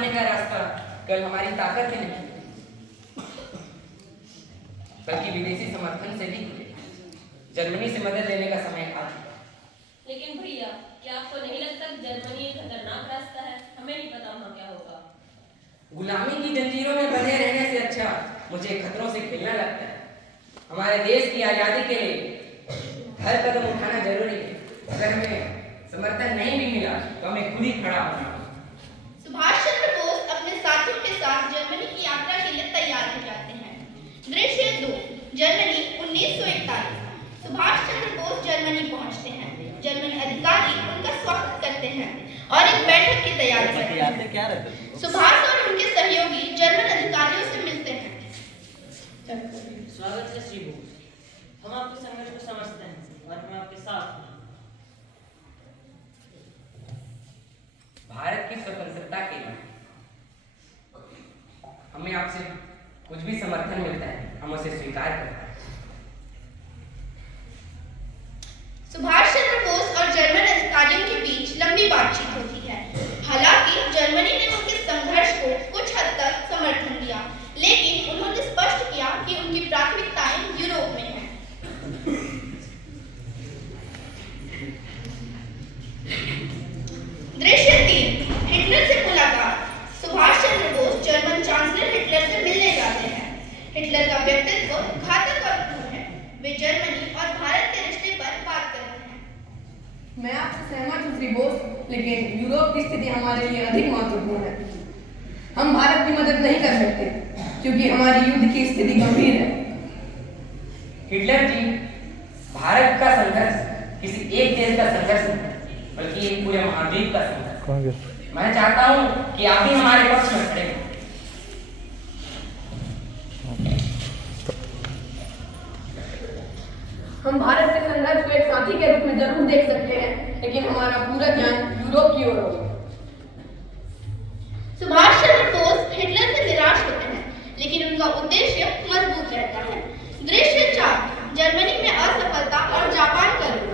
पाने का रास्ता कल हमारी ताकत ही नहीं बल्कि विदेशी समर्थन से भी खुले। जर्मनी से मदद लेने का समय आ चुका। लेकिन भैया, क्या आपको नहीं लगता कि जर्मनी एक खतरनाक रास्ता है? हमें नहीं पता वहाँ क्या होगा। गुलामी की जंजीरों में बंधे रहने से अच्छा मुझे खतरों से खेलना लगता है। हमारे देश की आजादी के लिए हर कदम उठाना जरूरी है। अगर हमें समर्थन नहीं भी मिला तो हमें खुद ही खड़ा होना होगा। सुभाष चंद्र बोस अपने साथियों के साथ जर्मनी की यात्रा के लिए तैयार हो जाते हैं। दृश्य 2, जर्मनी 1941। सुभाष चंद्र बोस जर्मनी पहुंचते हैं। जर्मन अधिकारी उनका स्वागत करते हैं और एक बैठक की तैयारी करते हैं। सुभाष और उनके सहयोगी जर्मन अधिकारियों से मिलते हैं। स्वागत है श्री बोस। हम आपके संघर्ष को समझते हैं और हम आपके साथ हैं। भारत की स्वतंत्रता के लिए हमें आपसे कुछ भी समर्थन मिलता है, हम उसे स्वीकार करते हैं। सुभाष चंद्र बोस और जर्मन अधिकारियों के बीच लंबी बातचीत होती है। हालांकि जर्मनी ने उनके संघर्ष को कुछ हद तक समर्थन दिया, लेकिन उन्होंने स्पष्ट किया कि उनकी प्राथमिकताएं यूरोप में हैं। दृश्य 3, हिटलर से मुलाकात। Subhash Chandra Bose German chancellor Hitler से मिलने जाते हैं। हिटलर का व्यक्तित्व घातक और क्रूर है। वे जर्मनी और भारत के रिश्ते पर बात करते हैं। मैं आपसे सहमत हूँ श्री बोस, लेकिन यूरोप की स्थिति हमारे लिए अधिक महत्वपूर्ण है। हम भारत की मदद नहीं कर सकते क्योंकि हमारी युद्ध की स्थिति गंभीर है। हिटलर जी, भारत का संघर्ष किसी एक देश का संघर्ष नहीं बल्कि एक पूरे महाद्वीप का संघर्ष। मैं चाहता हूं कि आप भी हमारे पक्ष में खड़े हों। हम भारत के संघर्ष को एक साथी के रूप में जरूर देख सकते हैं, लेकिन हमारा पूरा ध्यान यूरोप की ओर होगा। सुभाष चंद्र बोस हिटलर से निराश होते हैं, लेकिन उनका उद्देश्य मजबूत रहता है। दृश्य 4, जर्मनी में असफलता और जापान का रुख।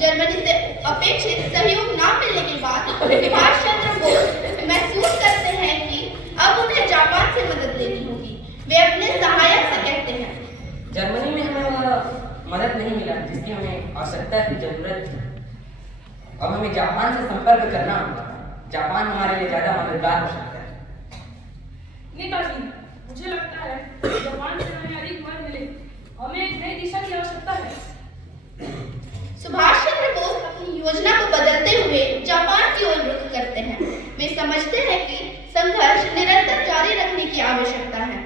जर्मनी से अपेक्षित सहयोग न मिलने के बाद सुभाष चंद्र बोस महसूस करते हैं कि अब उन्हें जापान से मदद लेनी होगी। वे अपने सहायक से कहते हैं, जर्मनी में हमें वह मदद नहीं मिला जिसकी हमें आवश्यकता की जरूरत है। अब हमें जापान से संपर्क करना होगा। जापान हमारे लिए ज्यादा मददगार हो सकता है। नेताजी, मुझे लगता है जापान से हमें अधिक मदद मिले। हमें एक नई दिशा की आवश्यकता है। सुभाष चंद्र बोस अपनी योजना को बदलते हुए जापान की ओर रुख करते हैं। वे समझते हैं कि संघर्ष निरंतर जारी रखने की आवश्यकता है।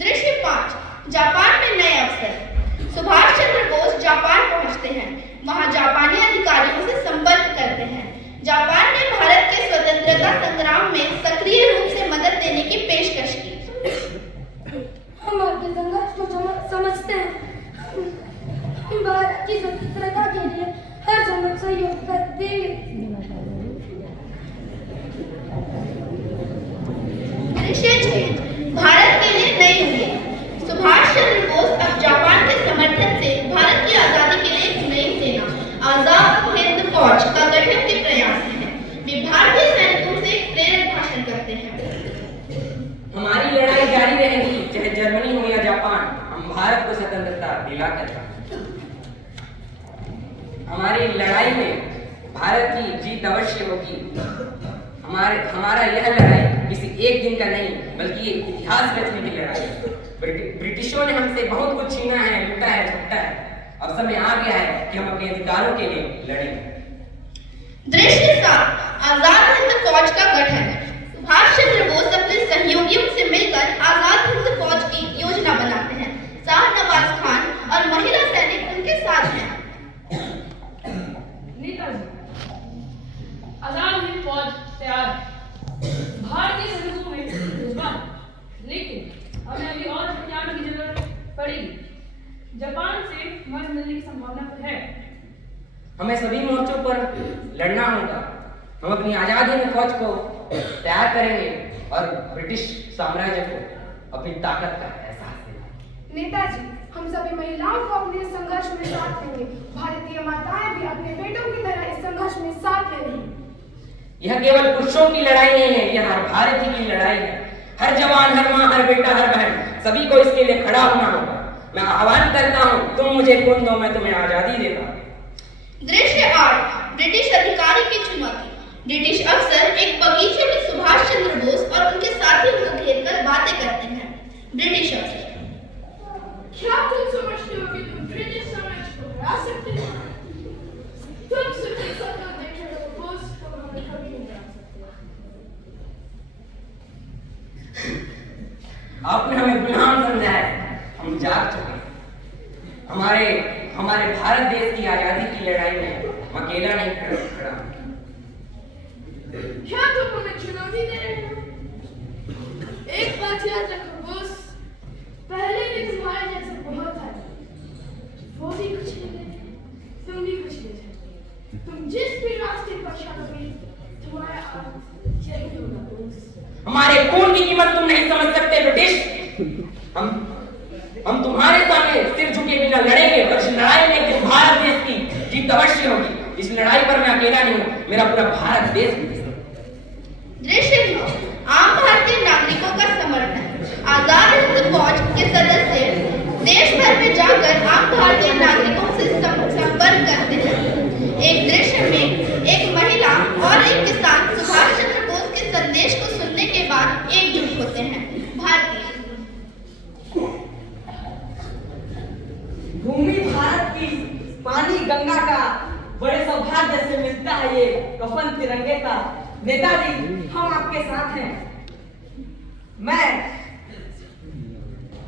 दृश्य 5, जापान में नए अवसर। सुभाष चंद्र बोस जापान पहुंचते हैं। वहां जापानी अधिकारियों से संपर्क करते हैं। जापान ने भारत के स्वतंत्रता संग्राम में सक्रिय रूप से मदद देने की पेशकश की। हम आपके संघर्ष को समझते हैं। हम भारत की स्वतंत्रता के लिए हर संभव सहयोग कर देंगे। दृश्य 6, भारत के लिए नई उम्मीद। सुभाष चंद्र बोस अब जापान के समर्थन से भारत की आजादी के लिए एक नई सेना आजाद हिंद फौज का गठन के प्रयास हैं। वे भारतीय सैनिकों से प्रेरक भाषण करते हैं। हमारी लड़ाई जारी रहेगी, चाहे जर्मनी हो या जापान। हम भारत को स्वतंत्रता दिलाकर रहेंगे। हमारी लड़ाई में भारत की जीत अवश्य होगी। हमारा यह लड़ाई किसी एक दिन का नहीं बल्कि एक इतिहास रचने की लड़ाई है। ब्रिटिशों ने हमसे बहुत कुछ छीना है, लूटा है, झपटा है। अब समय आ गया है कि हम अपने अधिकारों के लिए लड़ें। दृश्य 7, आजाद हिंद फौज का गठन। सुभाष चंद्र बोस अपने सहयोगियों से मिलकर आजाद हिंद फौज की योजना बनाते हैं। शाहनवाज खान और महिला सैनिक उनके साथ हैं। नेताजी, आजाद हिंद फौज तैयार। भारतीय सैनिकों में जज्बात, लेकिन हमें अभी और हथियारों की जरूरत पड़ेगी। जापान से मदद मिलने की संभावना है। हमें सभी मोर्चों पर लड़ना होगा। हम अपनी आजाद हिंद फौज को तैयार करेंगे और ब्रिटिश साम्राज्य को अपनी ताकत का एहसास देंगे। नेताजी, हम सभी महिलाओं को अपने इस संघर्ष में साथ देंगे। भारतीय माताएं भी अपने बेटों की तरह इस संघर्ष में साथ ले रही हैं। यह केवल पुरुषों की लड़ाई नहीं है, यह हर भारतीय की लड़ाई है। हर जवान, हर माँ, हर बेटा, हर बहन, सभी को इसके लिए खड़ा होना होगा। मैं आह्वान करता हूँ, तुम मुझे खून दो, मैं तुम्हें आजादी देता हूँ। दृश्य 8 ब्रिटिश अधिकारी की चुनौती। ब्रिटिश अफसर एक बगीचे में सुभाष चंद्र बोस और उनके साथियों को घेरकर बातें करते हैं। ब्रिटिश अफसर: क्या तुम समझते हो कि तुम ब्रिटिश साम्राज्य को हरा सकते हो? तुम सिर्फ एक सत्ता देखे हो, बोस को हमें कभी नहीं हरा सकते। आपने हमें गुलाम समझा है, हम जाग चुके हैं। हमारे भारत देश की आजादी की लड़ाई में हम अकेला नहीं खड़ा। क्या तुम हमें चुनौती दे रहे हो? एक बात याद रखो बोस, पहले भी तुम्हारे जैसे बहुत आए, वो भी कुछ नहीं देते, तुम भी कुछ नहीं सकते। तुम जिस भी रास्ते पर चलोगे, तुम्हारा अंत यही होगा बोस। हमारे खून की कीमत तुम नहीं समझ सकते ब्रिटिश। हम तुम्हारे सामने सिर झुके बिना लड़ेंगे और इस लड़ाई में एक दिन भारत देश की जीत अवश्य होगी। इस लड़ाई पर मैं अकेला नहीं हूँ, मेरा पूरा भारत देश भी है। दृश्य 9 आम भारतीय नागरिकों का समर्थन। आजाद हिंद फौज के सदस्य देश भर में जाकर आम भारतीय नागरिकों से संपर्क करते हैं। एक दृश्य में एक महिला और एक किसान सुभाष चंद्र बोस के संदेश को सुनने के बाद एकजुट होते हैं। भारतीय: भूमि भारत की, पानी गंगा का, बड़े सौभाग्य से मिलता है ये कफन तिरंगे का। नेताजी, हम आपके साथ हैं। मैं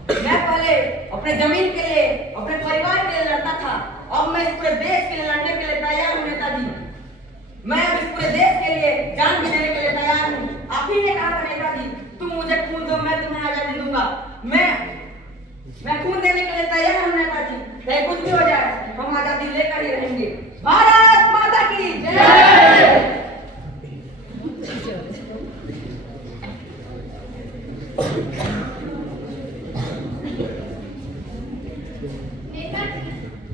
पहले अपने जमीन के लिए, अपने परिवार के लिए लड़ता था, अब मैं इस पूरे देश के लिए लड़ने के लिए तैयार हूँ नेताजी। मैं अब इस पूरे देश के लिए जान भी देने के लिए तैयार हूँ। आप ही ने कहा था नेताजी, तुम मुझे खून दो, मैं तुम्हें आजादी दूंगा। मैं खून देने के लिए तैयार हूँ नेताजी, चाहे कुछ भी हो जाए, हम आजादी लेकर ही रहेंगे। भारत माता की जय। नेताजी,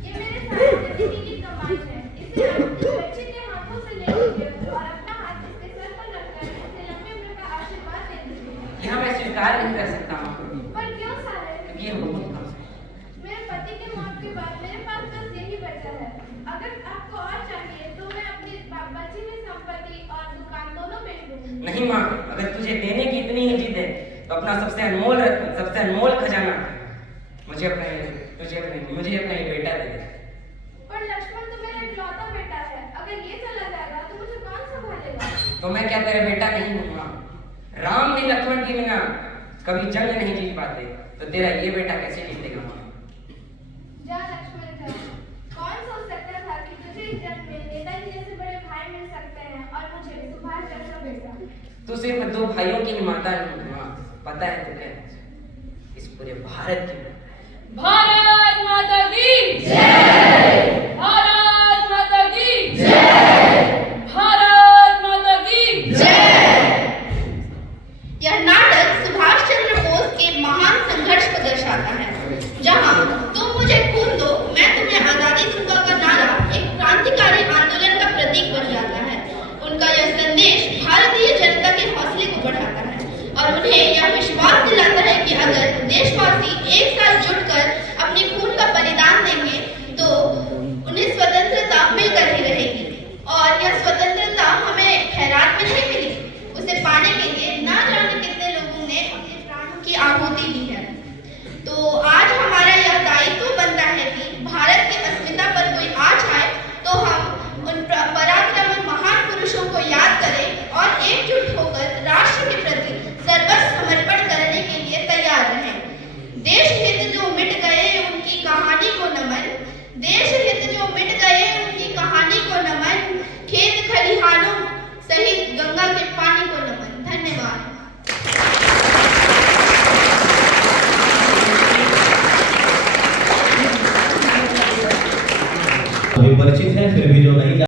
ये मेरे साथ दीदी की कमाई है। इसे आप इस बच्चे के हाथों से ले लीजिए और अपना हाथ इसके सर पर रखकर इसे लंबे उम्र का आशीर्वाद दे दीजिए। यह मैं स्वीकार नहीं कर सकता हूँ, पर क्यों सारे? क्योंकि यह बहुत कम है। मेरे पति की मौत के बाद मेरे पास बस यही बचा है। अगर आपको और चाहिए तो मैं अपनी बची हुई संपत्ति और दुकान दोनों बेच दूंगी। नहीं माँ, अगर तुझे देने की इतनी ही जिद है तो अपना सबसे अनमोल रत्न, सबसे अनमोल खजाना मुझे अपना ये बेटा दे दे। पर लक्ष्मण तो मेरा इकलौता बेटा है, अगर ये चला जाएगा तो मुझे कौन संभालेगा? तो मैं क्या तेरा बेटा नहीं हूँ माँ? राम भी लक्ष्मण के बिना कभी जंग नहीं जीत पाते, तो तेरा ये बेटा कैसे जीतेगा माँ? जा लक्ष्मण जा। कौन सोच सकता था कि तुझे इस जन्म में नेताजी जैसे बड़े भाई मिल सकते हैं और मुझे सुभाष जैसा बेटा। तू सिर्फ 2 भाइयों की ही माता नहीं माँ, पता है तुझे इस पूरे भारत की। भारत माता की जय। भारत माता की जय। भारत माता की जय। यह नाटक सुभाष चंद्र बोस के महान संघर्ष को दर्शाता है, जहां तुम मुझे खून दो, मैं तुम्हें आजादी दूंगा का नारा एक क्रांतिकारी आंदोलन का प्रतीक बन जाता है। उनका यह संदेश भारतीय जनता के हौसले को बढ़ाता है और उन्हें यह विश्वास दिलाता है कि अगर देशवासी एक साथ जुटकर अपने खून का बलिदान देंगे तो उन्हें स्वतंत्रता मिलकर ही रहेगी। और यह स्वतंत्रता हमें खैरात में नहीं मिली, उसे पाने के लिए ना जाने कितने लोगों ने अपने प्राणों की आहुति दी है। तो आज हमारा यह दायित्व बनता है कि भारत की अस्मिता पर कोई आँच आए तो हम उन पराक्रमी महान पुरुषों को याद करें और एकजुट होकर राष्ट्र के प्रति सर्वस्व समर्पण करने के लिए तैयार रहें। देश हित जो मिट गए उनकी कहानी को नमन, देश हित जो मिट गए उनकी कहानी को नमन, खेत खलिहानों सहित गंगा के पानी को नमन। धन्यवाद। अभी परिचित है, फिर भी जो नहीं